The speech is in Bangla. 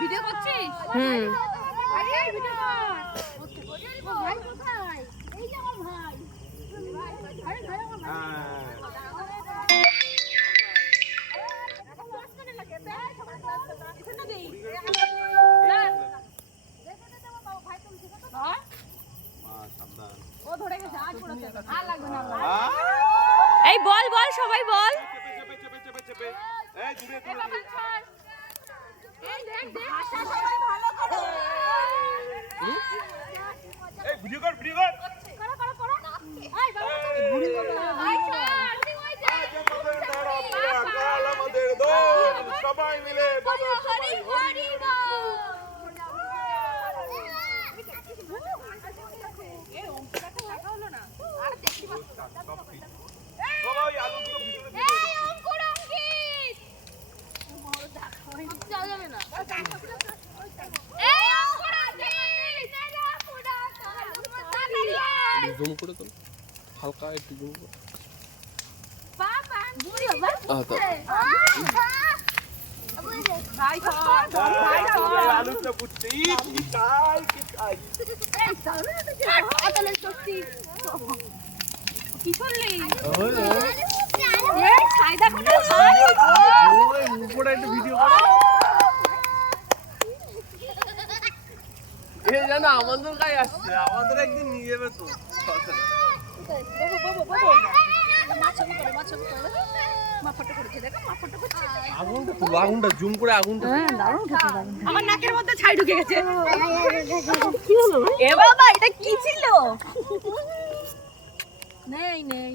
ভিডিও করছিস? এই বল বল সবাই বল। সবাই মিলে জুম করে তো হালকা একটু জুম করে জানো আমাদের গায়ে আসছে, আমাদের একদিন নিয়ে যাবে তো। আগুনটা জুম করে আগুনটা আমার নাকের মধ্যে ছাই ঢুকে গেছে। কি হলো এ বাবা, এটা কি ছিল? নেই নেই